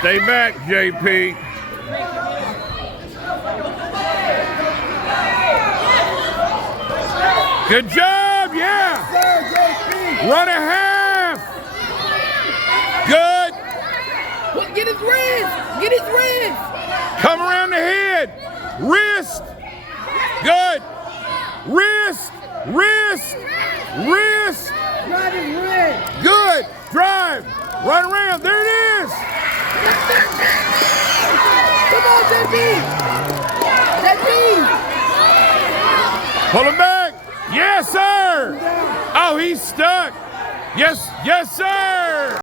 Stay back, JP. Good job, yeah. Run a half. Good. Get his wrist. Get his wrist. Come around the head. Wrist. Good. Wrist. Wrist. Wrist. Drive his wrist. Good. Drive. Run around. There it is. Come on, JP. JP. Pull him back. Yes, sir. Oh, he's stuck. Yes, yes, sir.